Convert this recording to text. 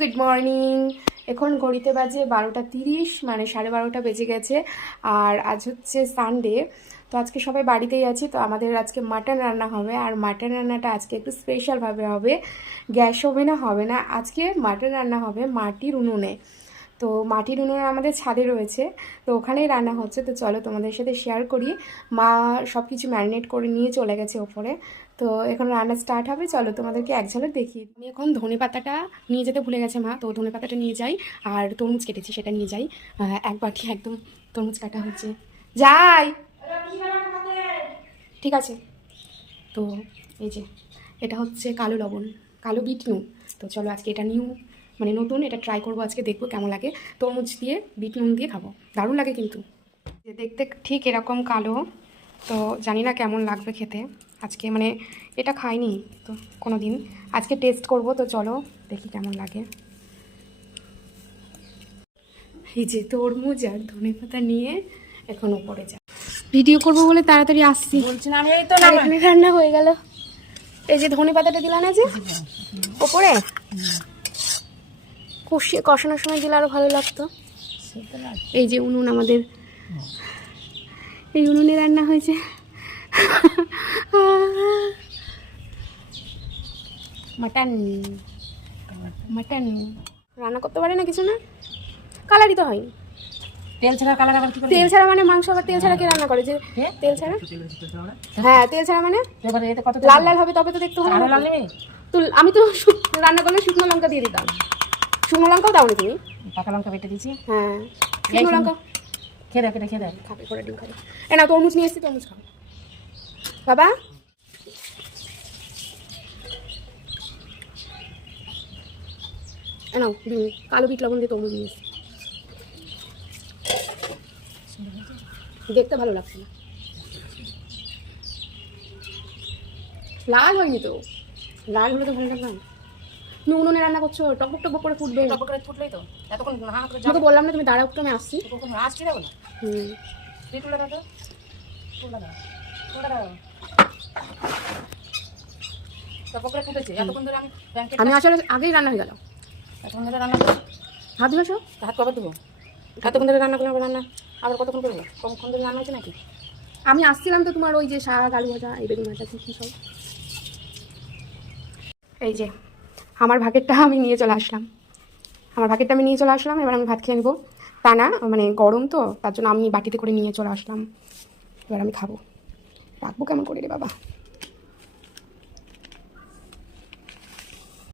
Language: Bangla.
Good morning. এখন ঘড়িতে বাজে 12:30, মানে 12:30 বেজে গেছে। আর আজ হচ্ছে সানডে, তো আজকে সবাই বাড়িতেই আছি। তো আমাদের আজকে মাটন রান্না হবে, আর মাটন রান্নাটা আজকে একটু স্পেশালভাবে হবে, গ্যাস ওভেনে হবে না। আজকে মাটন রান্না হবে মাটির উনুনে। তো মাটির উনুন আমাদের ছাদে রয়েছে, তো ওখানেই রান্না হচ্ছে। তো চলো তোমাদের সাথে শেয়ার করি। মা সব কিছু ম্যারিনেট করে নিয়ে চলে গেছে ওপরে, তো এখন রান্না স্টার্ট হবে। চলো তোমাদেরকে এক ঝলক দেখি। আমি এখন ধনে পাতাটা নিয়ে যেতে ভুলে গেছে মা, তো ধনে পাতাটা নিয়ে যাই। আর তরমুজ কেটেছি, সেটা নিয়ে যাই। এক বাটি একদম তরমুজ কাটা হচ্ছে, যাই। ঠিক আছে। তো এই যে এটা হচ্ছে কালো লবণ, কালো বিট নুন। তো চলো আজকে এটা মানে নতুন, এটা ট্রাই করবো আজকে, দেখবো কেমন লাগে। তরমুজ দিয়ে বিট নুন দিয়ে খাবো, দারুণ লাগে কিন্তু। দেখতে ঠিক এরকম কালো, তো জানি না কেমন লাগবে খেতে। আজকে মানে এটা খাইনি তো কোনো দিন, আজকে টেস্ট করব। তো চলো দেখি কেমন লাগে। এই যে তরমুজ আর ধনে পাতা নিয়ে এখন ওপরে যা ভিডিও করবো বলে তাড়াতাড়ি আসছি, বলছিলাম আমি এই তো না এখানে রান্না হয়ে গেল। এই যে ধনে পাতাটা দিলাম না যে ওপরে, কষানোর সময় দিলে আরো ভালো লাগতো। এই যে উনুন আমাদের, এই উনুনে রান্না হয়েছে। মাটন মাটন রান্না করতে পারে না কিছু না, কালারই তো হয়। তেল ছাড়া কালা কালা কি করে? তেল ছাড়া মানে মাংস আবার তেল ছাড়া কে রান্না করে? যে তেল ছাড়া, হ্যাঁ তেল ছাড়া মানে এবারে এতে কত লাল লাল হবে, তবে তো দেখতে হবে। লাল নেবে? তো আমি তো রান্না করলে শুকনো লঙ্কা দিয়ে দিতাম। শুকনো লঙ্কাও দাও না তুমি? পাকা লঙ্কা বেটে দিয়েছি। হ্যাঁ শুকনো লঙ্কা। খেয়ে দেখ, এটা খেয়ে দেখ। খাবে করে ডিম খাবে। এ না তরমুজ নিয়ে এসেছি, তরমুজ খাও বাবা। এ নাও ডিম, কালো বিট লবণ দিয়ে তরমুজ নিয়ে এসেছি। দেখতে ভালো লাগছে না, লাল হয়নি তো। লাল হলে তো ভালো লাগবে না। তুমি উনুনে রান্না করছো, টকবক টকবক করে ফুটবে। টক করে ফুটলেই তো এতক্ষণ না করে তোমাকে বললাম না তুমি দাঁড়াও একটু, আমি আসছি। যখন আসছি না বলো। তুই তুলে দাও তো, তুলে দাও, তুলে দাও। টক করে ফুটেছে এতক্ষণ ধরে। আমি আসলে আগেই রান্না হয়ে গেল। এতক্ষণ ধরে রান্না করো, হাত ধুয়েছো? হাত কবে দেবো? এতক্ষণ ধরে রান্না করলে রান্না আবার কতক্ষণ করবো? কতক্ষণ ধরে রান্না হচ্ছে নাকি? আমি আসছিলাম তো তোমার ওই যে শাক আলু ভাজা, এই বেগুন ভাজা কি সব। এই যে আমার ভাগেরটা আমি নিয়ে চলে আসলাম, এবার আমি ভাত খেয়ে নেবো। তা না মানে গরম তো, তার জন্য আমি বাটিতে করে নিয়ে চলে আসলাম। এবার আমি খাবো, রাখবো কেমন করে রে বাবা।